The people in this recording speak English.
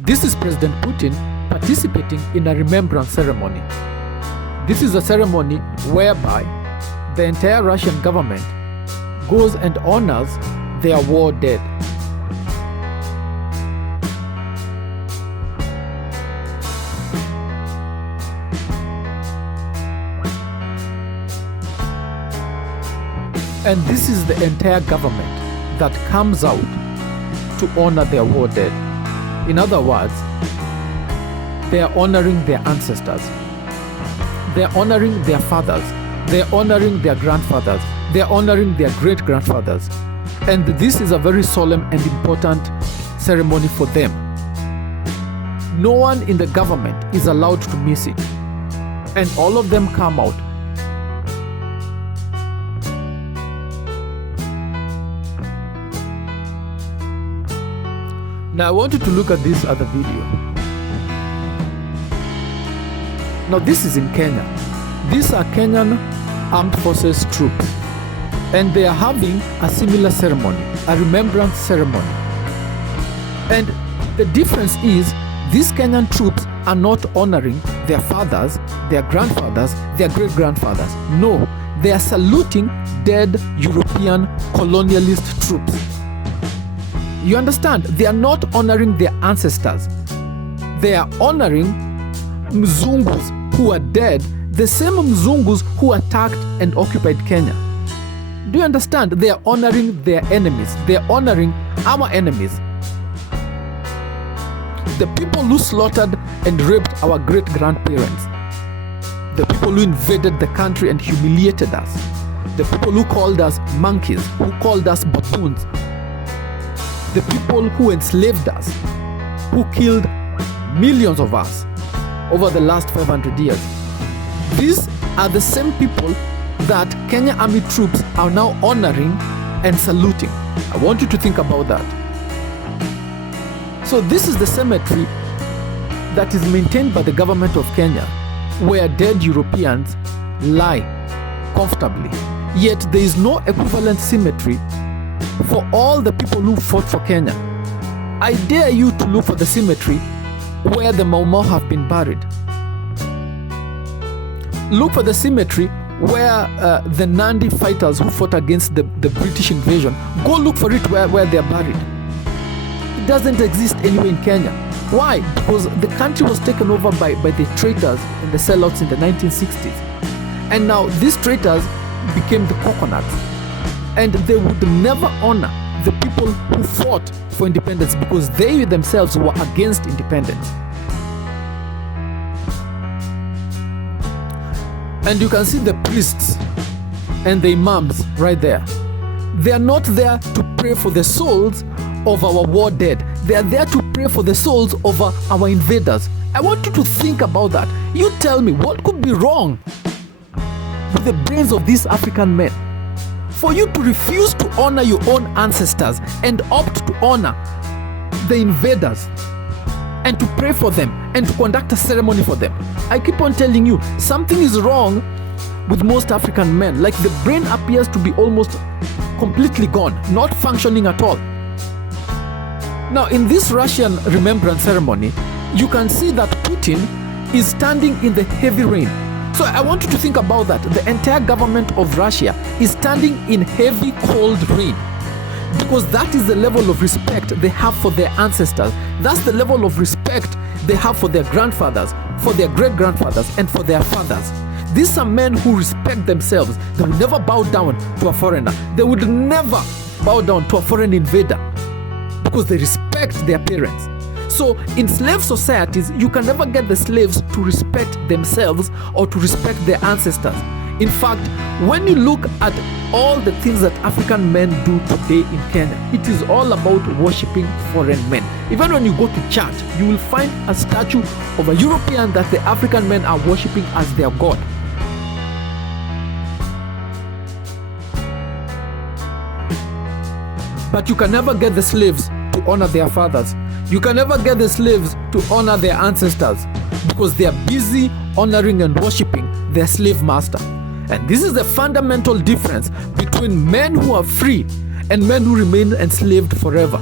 This is President Putin participating in a remembrance ceremony. This is a ceremony whereby the entire Russian government goes and honors their war dead. And this is the entire government that comes out to honor their war dead. In other words, they are honoring their ancestors. They are honoring their fathers. They are honoring their grandfathers. They are honoring their great-grandfathers. And this is a very solemn and important ceremony for them. No one in the government is allowed to miss it. And all of them come out. Now I want you to look at this other video. Now this is in Kenya. These are Kenyan Armed Forces troops. And they are having a similar ceremony, a remembrance ceremony. And the difference is these Kenyan troops are not honoring their fathers, their grandfathers, their great-grandfathers. No, they are saluting dead European colonialist troops. You understand? They are not honoring their ancestors. They are honoring Mzungus who are dead, the same Mzungus who attacked and occupied Kenya. Do you understand? They are honoring their enemies. They are honoring our enemies. The people who slaughtered and raped our great-grandparents. The people who invaded the country and humiliated us. The people who called us monkeys, who called us baboons. The people who enslaved us, who killed millions of us over the last 500 years. These are the same people that Kenya Army troops are now honoring and saluting. I want you to think about that. So this is the cemetery that is maintained by the government of Kenya, where dead Europeans lie comfortably. Yet there is no equivalent cemetery for all the people who fought for Kenya. I dare you to look for the cemetery where the Mau Mau have been buried. Look for the cemetery where the Nandi fighters who fought against the British invasion, go look for it where they are buried. It doesn't exist anywhere in Kenya. Why? Because the country was taken over by the traitors and the sellouts in the 1960s. And now these traitors became the coconuts. And they would never honor the people who fought for independence because they themselves were against independence. And you can see the priests and the imams right there. They are not there to pray for the souls of our war dead. They are there to pray for the souls of our invaders. I want you to think about that. You tell me, what could be wrong with the brains of these African men? For you to refuse to honor your own ancestors and opt to honor the invaders and to pray for them and to conduct a ceremony for them. I keep on telling you, something is wrong with most African men. Like the brain appears to be almost completely gone, not functioning at all. Now, in this Russian remembrance ceremony, you can see that Putin is standing in the heavy rain. So I want you to think about that. The entire government of Russia is standing in heavy, cold rain. Because that is the level of respect they have for their ancestors. That's the level of respect they have for their grandfathers, for their great-grandfathers, and for their fathers. These are men who respect themselves. They will never bow down to a foreigner. They would never bow down to a foreign invader because they respect their parents. So in slave societies, you can never get the slaves to respect themselves or to respect their ancestors. In fact, when you look at all the things that African men do today in Kenya, it is all about worshipping foreign men. Even when you go to church, you will find a statue of a European that the African men are worshipping as their god. But you can never get the slaves to honor their fathers. You can never get the slaves to honor their ancestors because they are busy honoring and worshipping their slave master. And this is the fundamental difference between men who are free and men who remain enslaved forever.